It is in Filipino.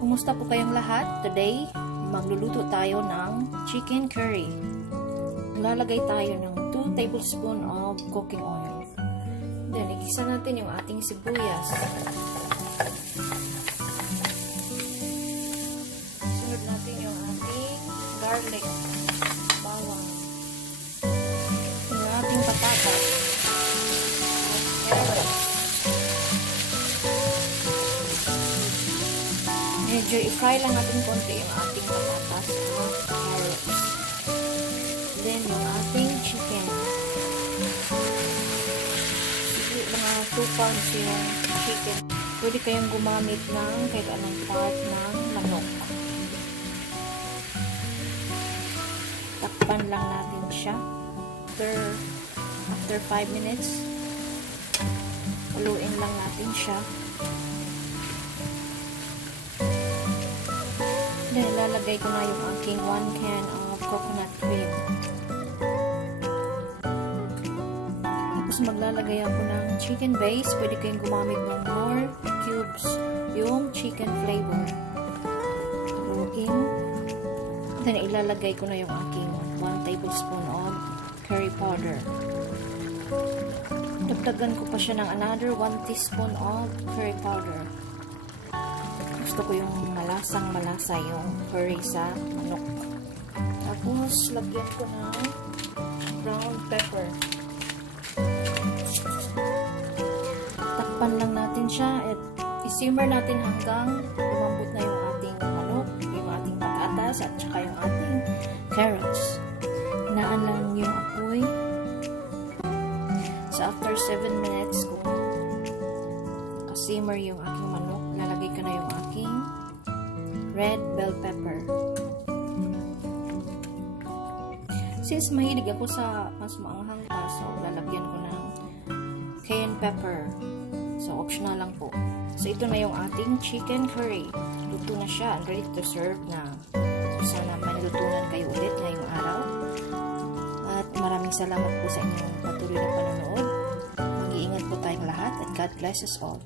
Kumusta po kayong lahat? Today, magluluto tayo ng chicken curry. Lalagay tayo ng 2 tablespoons of cooking oil. Then, igisa natin yung ating sibuyas. Sunod natin yung ating garlic, bawang, yung ating patatas, at carrots. Medyo i-fry lang natin konti yung ating patatas at carrots. Then, yung ating chicken. Siguro mga 2 pounds yung chicken. Pwede kayong gumamit ng kahit anong part ng manok. Takpan lang natin siya. After 5 minutes, haluin lang natin siya. Then, ilalagay ko na yung aking 1 can of coconut cream. Tapos, maglalagay ako ng chicken base. Pwede kayong gumamit ng knorr cubes, yung chicken flavor. Haluin. Then, ilalagay ko na yung aking 1 tablespoon of curry powder. Dagdagan ko pa siya ng another 1 teaspoon of curry powder. Gusto ko yung malasang-malasa yung curry sa manok. Tapos, lagyan ko ng brown pepper. Takpan lang natin siya at i-simmer natin hanggang lumambot na yung ating manok, yung ating patatas, at saka yung ating carrots. Hinaan lang yung apoy. So, after 7 minutes, kung simmer yung aking manok, lalagay ko na yung aking red bell pepper. Since mahilig ako sa mas maanghang pa, so lalagyan ko ng cayenne pepper. So, optional lang po. So, ito na yung ating chicken curry. Luto na siya and ready to serve na. So, sana manilutunan kayo ulit ngayong araw. At maraming salamat po sa inyong patuloy na panonood. Mag-iingat po tayong lahat and God bless us all.